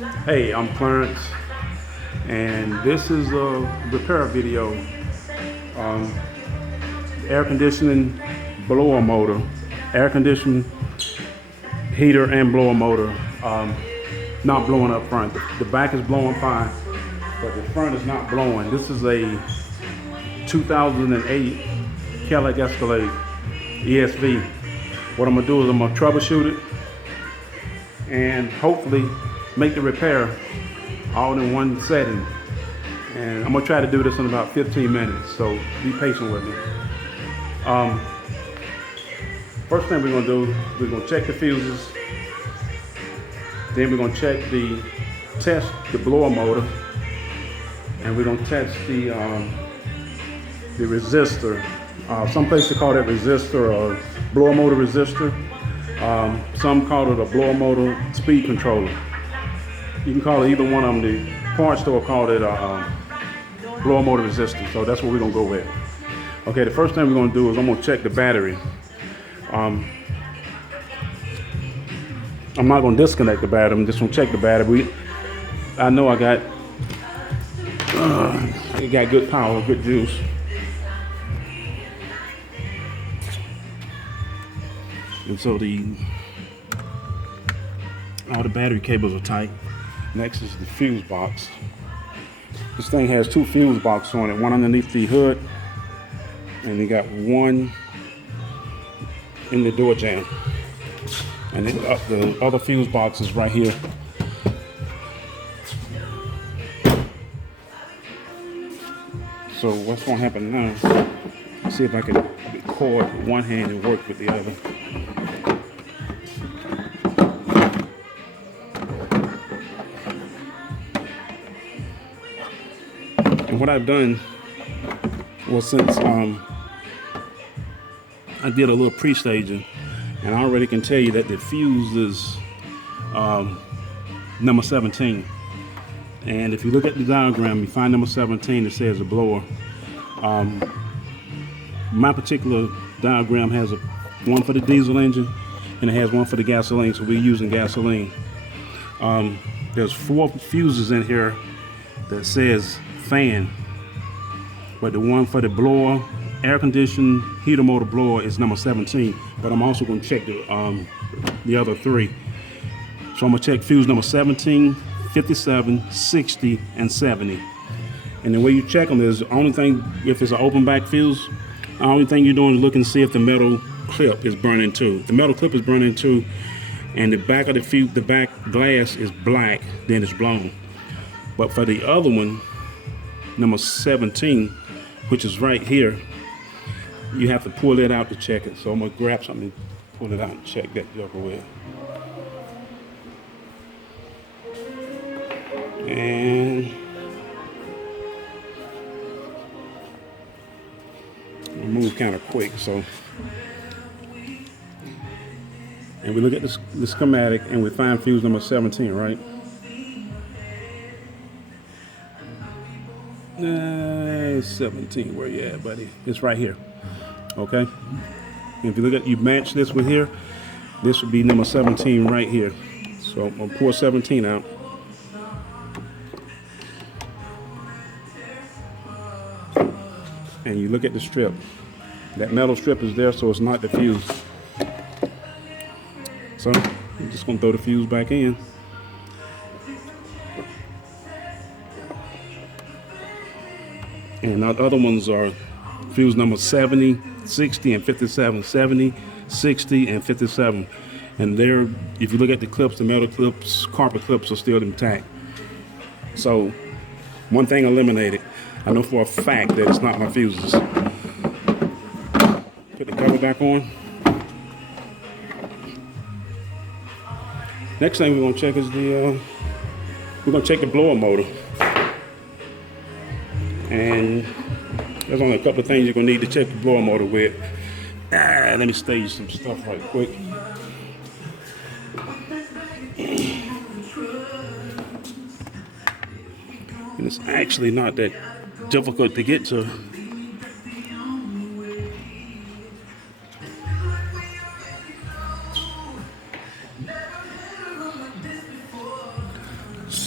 Hey, I'm Clarence, and this is a repair video. Air conditioning blower motor, air conditioning heater and blower motor, not blowing up front. The back is blowing fine, but the front is not blowing. This is a 2008 Cadillac Escalade ESV. What I'm gonna do is I'm gonna troubleshoot it and hopefully make the repair all in one setting. And I'm gonna try to do this in about 15 minutes, so be patient with me. First thing we're gonna do, we're gonna check the fuses. Then we're gonna test the blower motor, and we're gonna test the resistor. Some places call it resistor or blower motor resistor. Some call it a blower motor speed controller. You can call it either one of them. The parts store called it a blower motor resistor. So that's what we're gonna go with. Okay, the first thing we're gonna do is I'm gonna check the battery. I'm not gonna disconnect the battery. I'm just gonna check the battery. I know it got good power, good juice. And so all the battery cables are tight. Next is the fuse box. This thing has two fuse boxes on it, one underneath the hood, and you got one in the door jamb. And then the other fuse box is right here. So what's gonna happen now, see if I can record with one hand and work with the other. And what I've done was, since I did a little pre-staging, and I already can tell you that the fuse is number 17. And if you look at the diagram, you find number 17, it says a blower. My particular diagram has one for the diesel engine, and it has one for the gasoline, so we're using gasoline. There's 4 fuses in here that says fan, but the one for the blower, air conditioned heater motor blower, is number 17. But I'm also going to check the other 3. So I'm going to check fuse number 17, 57, 60, and 70. And the way you check them is, the only thing, if it's an open back fuse, the only thing you're doing is looking to see if the metal clip is burning too. If the metal clip is burning too, and the back of the fuse, the back glass is black, then it's blown. But for the other one, number 17, which is right here, you have to pull it out to check it. So I'm gonna grab something, pull it out and check that joker with. And I'll move kind of quick. So, and we look at the schematic and we find fuse number 17, right? 17, where you at, buddy? It's right here. Okay. And if you look at, you match this with here, this would be number 17 right here. So I'm gonna pour 17 out. And you look at the strip. That metal strip is there, so it's not the fuse. So I'm just gonna throw the fuse back in. And the other ones are fuse number 70, 60, and 57. 70, 60, and 57. And there, if you look at the clips, the metal clips, carpet clips are still intact. So one thing eliminated. I know for a fact that it's not my fuses. Put the cover back on. Next thing we're gonna check is we're gonna check the blower motor. And there's only a couple of things you're gonna need to check the blower motor with. Let me stage some stuff right quick. And it's actually not that difficult to get to.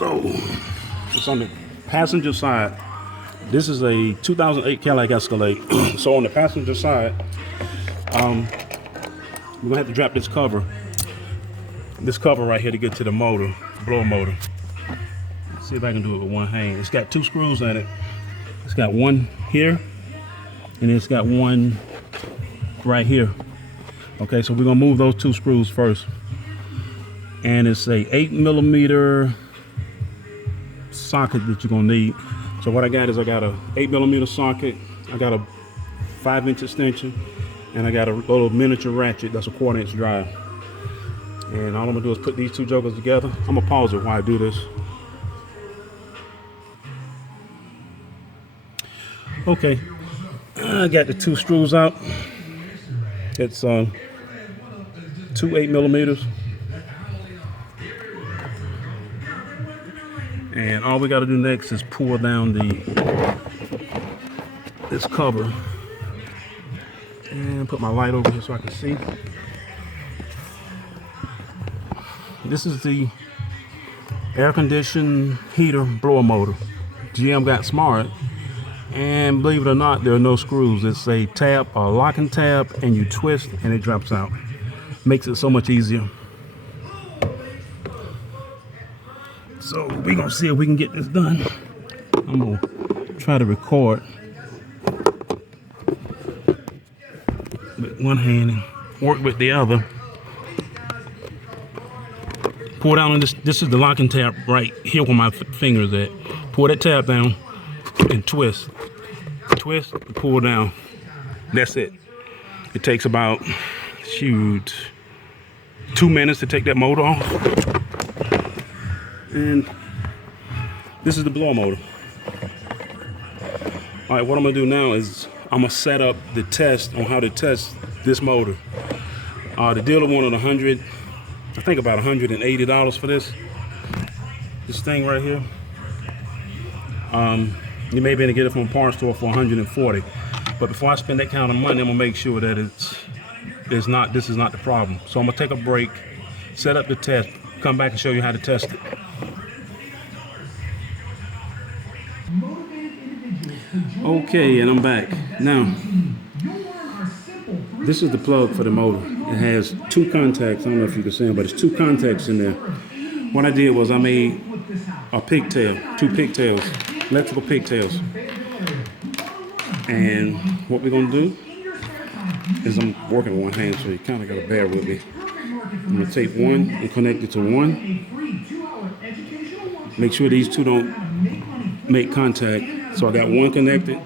So it's on the passenger side. This is a 2008 Cadillac Escalade. So on the passenger side, we're gonna have to drop this cover right here to get to the motor, blower motor. Let's see if I can do it with one hand. It's got 2 screws in it. It's got one here, and it's got one right here. Okay, so we're gonna move those 2 screws first. And it's a 8mm socket that you're gonna need. So what I got is I got a 8mm socket, I got a 5-inch extension, and I got a little miniature ratchet that's a 1/4-inch drive. And all I'm gonna do is put these 2 jokers together. I'm gonna pause it while I do this. Okay, I got the 2 screws out. It's 2 8mm. And all we got to do next is pull down this cover and put my light over here so I can see. This is the air conditioned heater blower motor. GM got smart, and believe it or not, there are no screws. It's a tab, a locking tab, and you twist and it drops out. Makes it so much easier. So we're gonna see if we can get this done. I'm gonna try to record with one hand and work with the other. Pull down on this. This is the locking tab right here where my finger is at. Pull that tab down and twist. Twist, pull down. That's it. It takes about, 2 minutes to take that motor off. And this is the blower motor. All right, what I'm gonna do now is I'm gonna set up the test on how to test this motor. The dealer wanted I think about $180 for this thing right here. You may be able to get it from a parts store for $140. But before I spend that kind of money, I'm gonna make sure that this is not the problem. So I'm gonna take a break, set up the test, come back and show you how to test it. Okay, and I'm back. Now, this is the plug for the motor. It has 2 contacts. I don't know if you can see them, but it's 2 contacts in there. What I did was I made a pigtail, 2 pigtails, electrical pigtails. And what we're gonna do is I'm working with one hand, so you kind of gotta bear with me. I'm gonna take one and connect it to one. Make sure these 2 don't make contact. So I got one connected,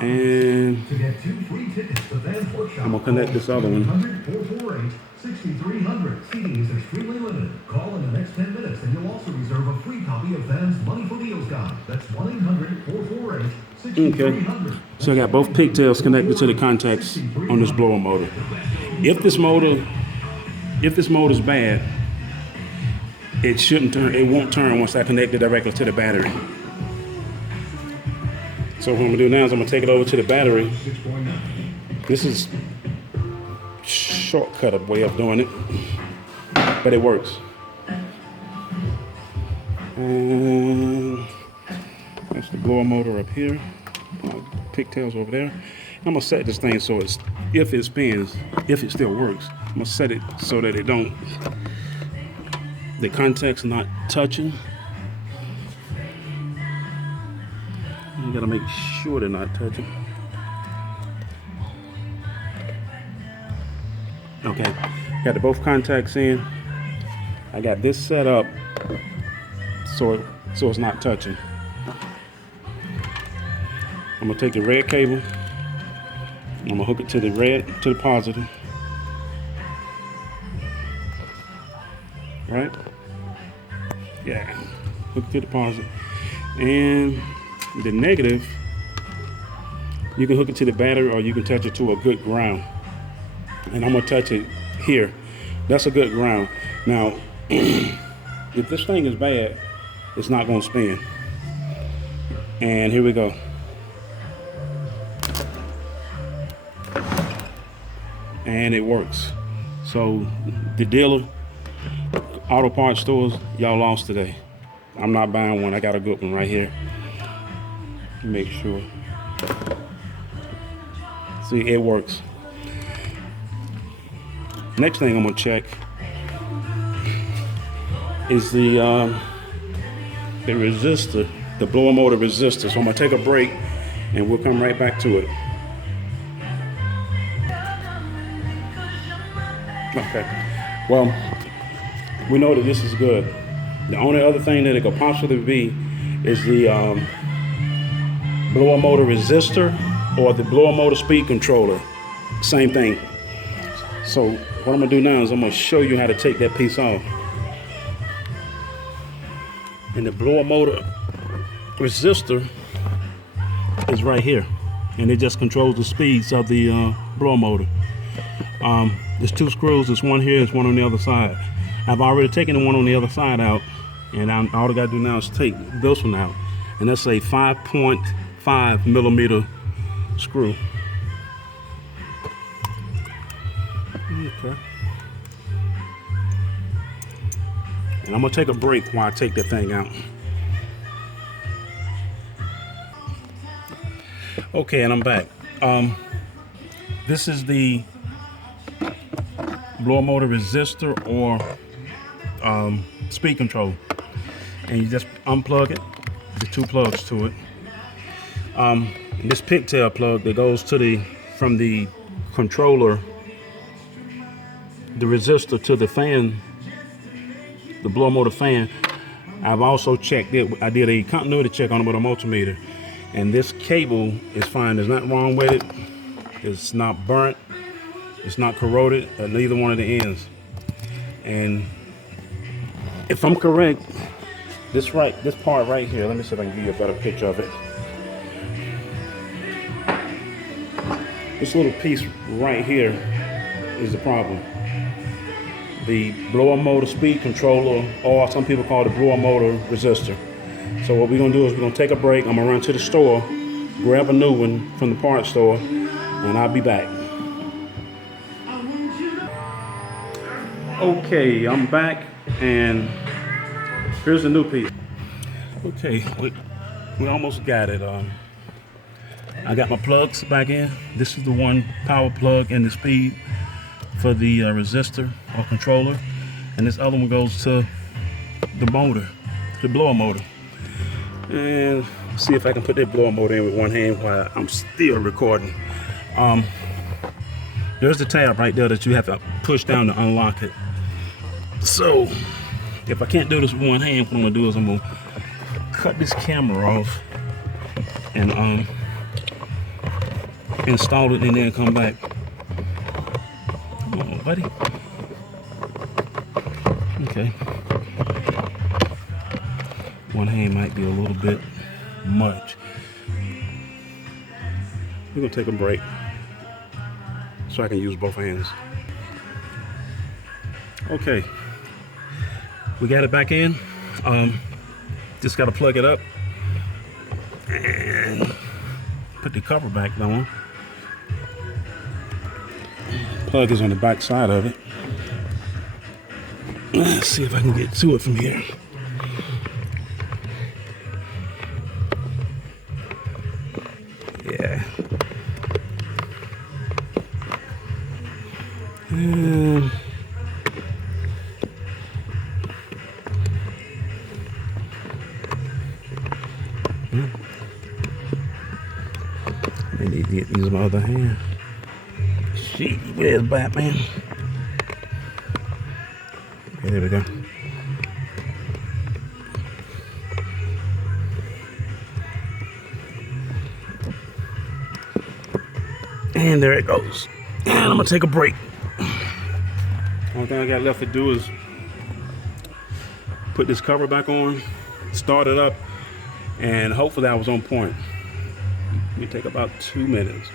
and I'm gonna connect this other one. Call in the next 10 minutes and you'll also reserve a free copy of Van's Money for Deals guide. That's 1-800-448-6300. Okay, so I got both pigtails connected to the contacts on this blower motor. If this motor's bad, it shouldn't turn. It won't turn once I connect it directly to the battery. So what I'm gonna do now is I'm gonna take it over to the battery. This is a shortcut way of doing it, but it works. And that's the blower motor up here. Pigtails over there. I'm gonna set this thing so if it spins, if it still works, I'm gonna set it so that the contact's not touching. You gotta make sure they're not touching. Okay, got both contacts in. I got this set up so it's not touching. I'm gonna take the red cable. I'm gonna hook it to the positive. Right? Yeah. Hook it to the positive. And the negative, you can hook it to the battery or you can touch it to a good ground. And I'm gonna touch it here. That's a good ground. Now, if this thing is bad, it's not gonna spin. And here we go. And it works. So the dealer, auto parts stores, y'all lost today. I'm not buying one. I got a good one right here. Make sure. See, it works. Next thing I'm gonna check is the resistor, the blower motor resistor. So I'm gonna take a break and we'll come right back to it. Okay, well, we know that this is good. The only other thing that it could possibly be is the blower motor resistor or the blower motor speed controller. Same thing. So what I'm gonna do now is I'm gonna show you how to take that piece off. And the blower motor resistor is right here, and it just controls the speeds of the blower motor. There's two screws. There's one here, there's one on the other side. I've already taken the one on the other side out, and all I gotta do now is take this one out, and that's a 5.5 millimeter screw. Okay. And I'm gonna take a break while I take that thing out. Okay, and I'm back. This is the blower motor resistor or speed control, and you just unplug it. There's two plugs to it. This pigtail plug that goes to from the controller, the resistor to the fan, the blower motor fan. I've also checked it. I did a continuity check on it with a multimeter, and this cable is fine. There's nothing wrong with it. It's not burnt. It's not corroded at neither one of the ends. And if I'm correct, this part right here, let me see if I can give you a better picture of it. This little piece right here is the problem. The blower motor speed controller, or some people call it the blower motor resistor. So what we're gonna do is we're gonna take a break. I'm gonna run to the store, grab a new one from the parts store, and I'll be back. Okay, I'm back, and here's the new piece. Okay, we almost got it. I got my plugs back in. This is the one power plug and the speed for the resistor or controller, and this other one goes to the motor, the blower motor. And see if I can put that blower motor in with one hand while I'm still recording. There's the tab right there that you have to push down to unlock it. So if I can't do this with one hand, what I'm gonna do is I'm gonna cut this camera off and install it and then come back. Come on, buddy. Okay. One hand might be a little bit much. We're gonna take a break so I can use both hands. Okay, we got it back in. Just gotta plug it up and put the cover back on. Plug is on the back side of it. Let's see if I can get to it from here. Yeah. I need to use my other hand. Shit, where's Batman? Okay, there we go. And there it goes. And I'm gonna take a break. Only thing I got left to do is put this cover back on, start it up, and hopefully I was on point. It may take about 2 minutes.